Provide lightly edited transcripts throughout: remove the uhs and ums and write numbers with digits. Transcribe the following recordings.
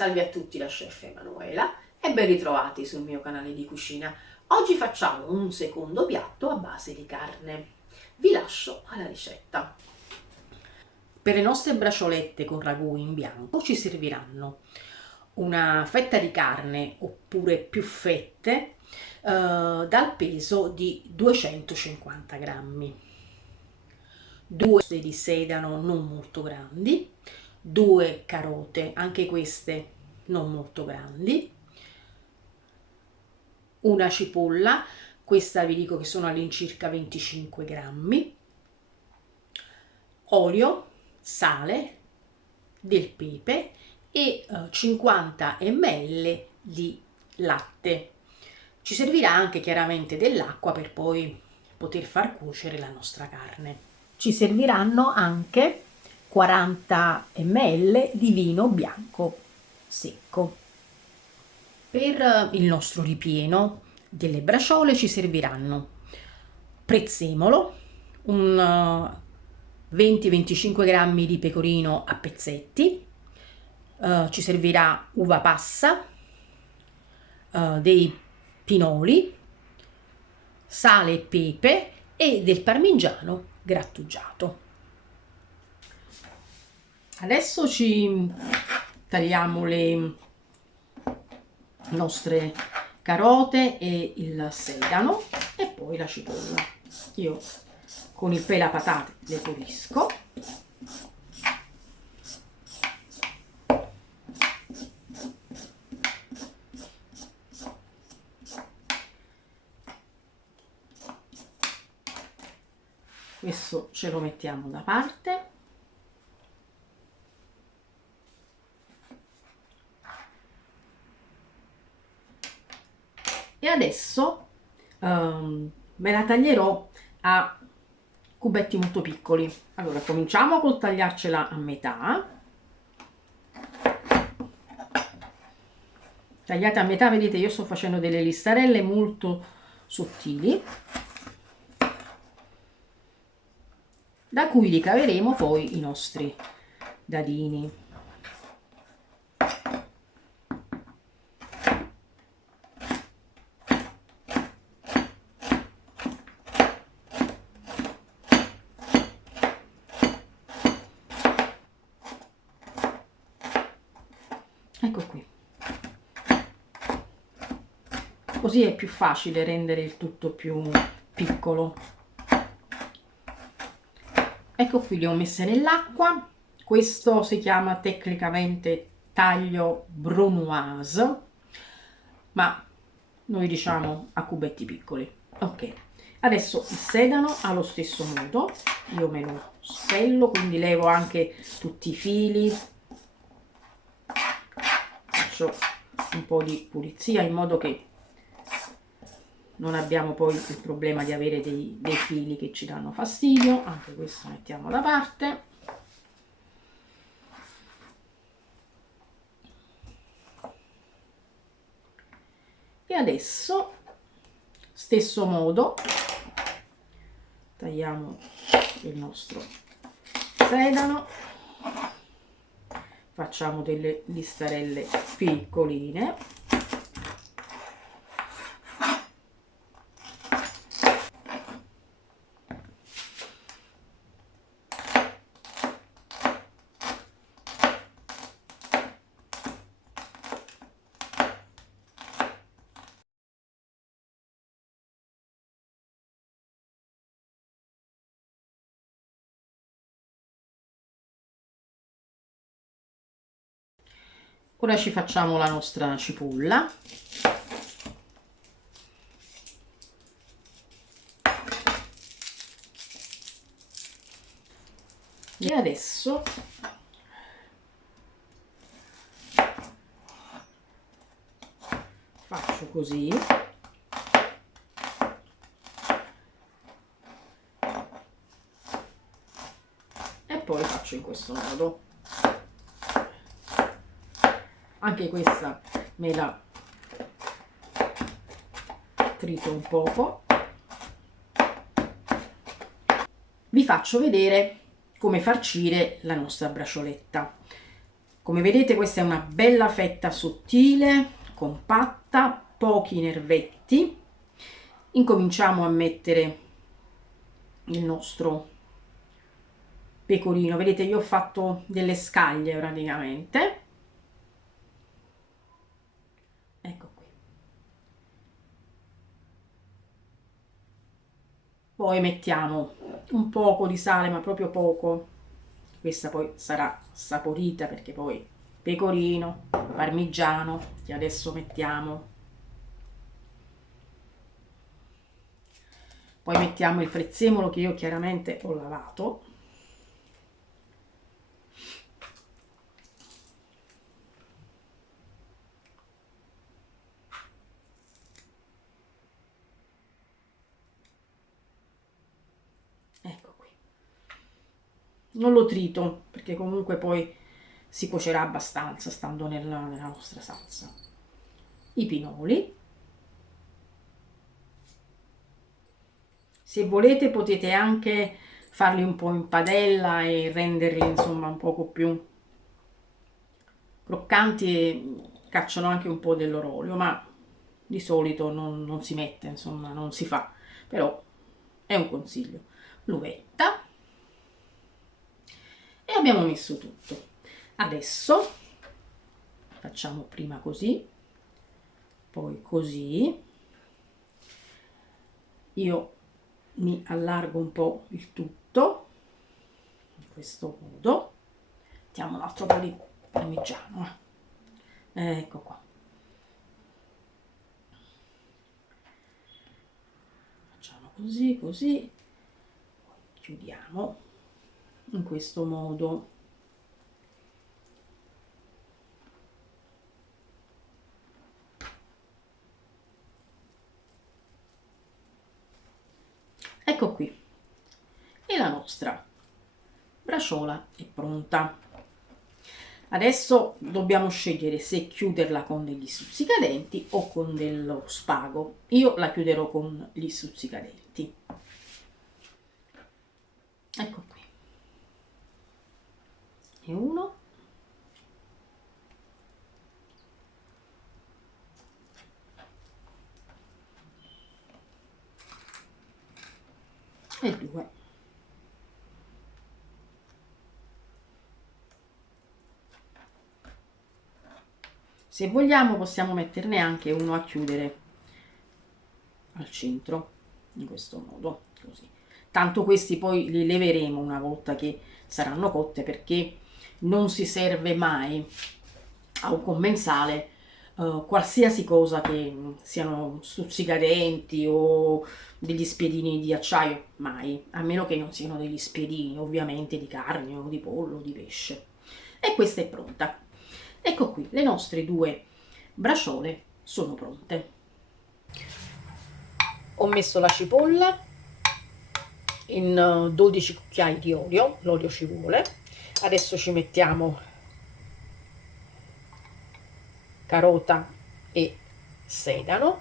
Salve a tutti, la chef Emanuela e ben ritrovati sul mio canale di cucina. Oggi facciamo un secondo piatto a base di carne. Vi lascio alla ricetta. Per le nostre braciolette con ragù in bianco ci serviranno una fetta di carne oppure più fette dal peso di 250 grammi, due di sedano non molto grandi, due carote, anche queste non molto grandi, una cipolla, questa vi dico che sono all'incirca 25 grammi, olio, sale, del pepe e 50 ml di latte. Ci servirà anche chiaramente dell'acqua per poi poter far cuocere la nostra carne. Ci serviranno anche 40 ml di vino bianco secco. Per il nostro ripieno delle braciole ci serviranno prezzemolo, un 20-25 grammi di pecorino a pezzetti, ci servirà uva passa, dei pinoli, sale e pepe e del parmigiano grattugiato. Adesso ci tagliamo le nostre carote e il sedano e poi la cipolla. Io con il pelapatate le pulisco. Questo ce lo mettiamo da parte. E adesso me la taglierò a cubetti molto piccoli. Allora cominciamo col tagliarcela a metà. Tagliate a metà, vedete, io sto facendo delle listarelle molto sottili, da cui ricaveremo poi i nostri dadini. Ecco qui. Così è più facile rendere il tutto più piccolo. Ecco qui, li ho messe nell'acqua. Questo si chiama tecnicamente taglio brunoise, ma noi diciamo a cubetti piccoli. Ok, adesso il sedano allo stesso modo, io me lo spello, quindi levo anche tutti i fili, faccio un po' di pulizia in modo che non abbiamo poi il problema di avere dei fili che ci danno fastidio. Anche questo mettiamo da parte. E adesso, stesso modo, tagliamo il nostro sedano, facciamo delle listarelle piccoline. Ora ci facciamo la nostra cipolla. E adesso faccio così. E poi faccio in questo modo. Anche questa me la trito un poco. Vi faccio vedere come farcire la nostra bracioletta. Come vedete questa è una bella fetta sottile, compatta, pochi nervetti. Incominciamo a mettere il nostro pecorino. Vedete, io ho fatto delle scaglie praticamente. Ecco qui. Poi mettiamo un poco di sale, ma proprio poco. Questa poi sarà saporita perché poi pecorino, parmigiano, che adesso mettiamo. Poi mettiamo il prezzemolo che io chiaramente ho lavato. Ecco qui. Non lo trito perché comunque poi si cuocerà abbastanza stando nella nostra salsa. I pinoli. Se volete potete anche farli un po' in padella e renderli insomma un poco più croccanti e cacciano anche un po' del loro olio, ma di solito non si mette, insomma non si fa, però è un consiglio. L'uvetta e abbiamo messo tutto. Adesso facciamo prima così, poi così. Io mi allargo un po' il tutto in questo modo. Mettiamo un altro po' di parmigiano. Ecco qua. Facciamo così, così. Poi chiudiamo in questo modo. Ecco qui. E la nostra braciola è pronta. Adesso dobbiamo scegliere se chiuderla con degli stuzzicadenti o con dello spago. Io la chiuderò con gli stuzzicadenti. Ecco qui. E uno. E due. Se vogliamo possiamo metterne anche uno a chiudere al centro, in questo modo, così. Tanto questi poi li leveremo una volta che saranno cotte, perché non si serve mai a un commensale qualsiasi cosa che siano stuzzicadenti o degli spiedini di acciaio, mai, a meno che non siano degli spiedini ovviamente di carne o di pollo o di pesce. E questa è pronta. Ecco qui, le nostre due braciole sono pronte. Ho messo la cipolla in 12 cucchiai di olio, l'olio ci vuole. Adesso ci mettiamo carota e sedano.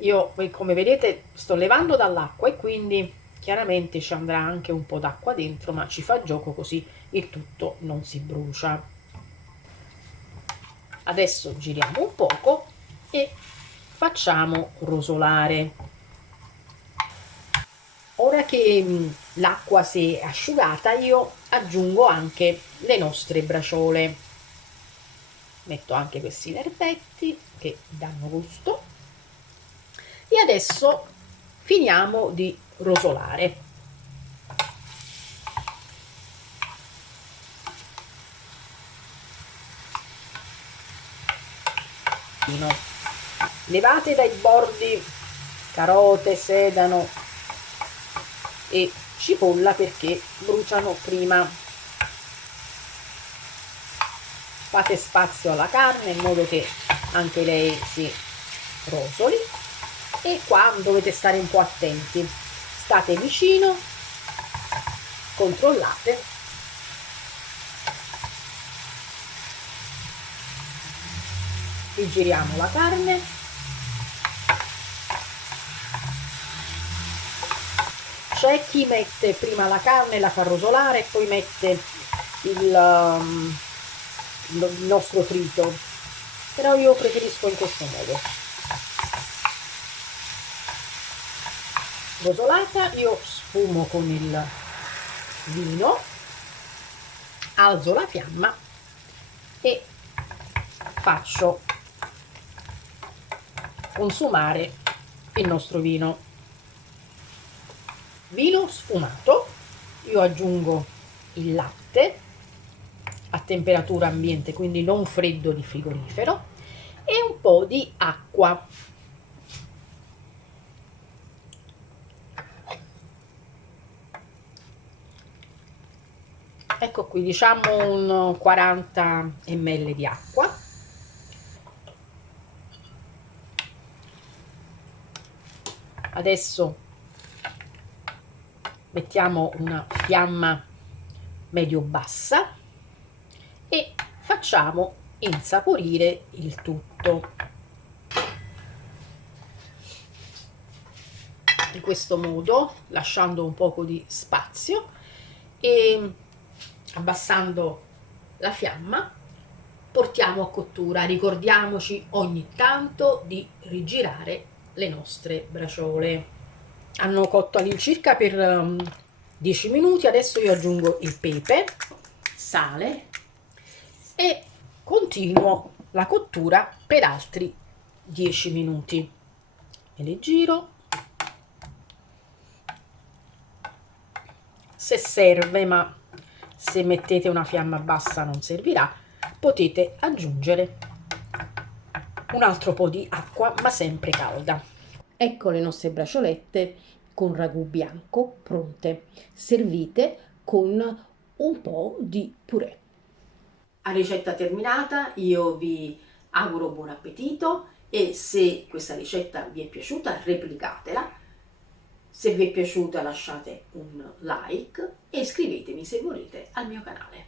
Io, come vedete, sto levando dall'acqua e quindi chiaramente ci andrà anche un po' d'acqua dentro, ma ci fa gioco così il tutto non si brucia. Adesso giriamo un poco e facciamo rosolare. Ora che l'acqua si è asciugata, io aggiungo anche le nostre braciole. Metto anche questi nervetti che danno gusto. E adesso finiamo di rosolare. Levate dai bordi carote, sedano e cipolla perché bruciano prima. Fate spazio alla carne in modo che anche lei si rosoli, e qua dovete stare un po' attenti, state vicino, controllate. Rigiriamo la C'è chi mette prima la carne, la fa rosolare e poi mette il nostro trito, però io preferisco in questo modo. Rosolata, io sfumo con il vino, alzo la fiamma e faccio consumare il nostro vino. Vino sfumato, io aggiungo il latte a temperatura ambiente, quindi non freddo di frigorifero, e un po' di acqua. Ecco qui, diciamo un 40 ml di acqua. Adesso mettiamo una fiamma medio-bassa e facciamo insaporire il tutto. In questo modo, lasciando un poco di spazio e abbassando la fiamma, portiamo a cottura. Ricordiamoci ogni tanto di rigirare le nostre braciole. Hanno cotto all'incirca per 10 minuti. Adesso io aggiungo il pepe, sale e continuo la cottura per altri 10 minuti. E le giro. Se serve, ma se mettete una fiamma bassa non servirà, potete aggiungere un altro po' di acqua, ma sempre calda. Ecco le nostre braciolette con ragù bianco pronte, servite con un po' di purè. A ricetta terminata, io vi auguro buon appetito e se questa ricetta vi è piaciuta, replicatela. Se vi è piaciuta lasciate un like e iscrivetevi se volete al mio canale.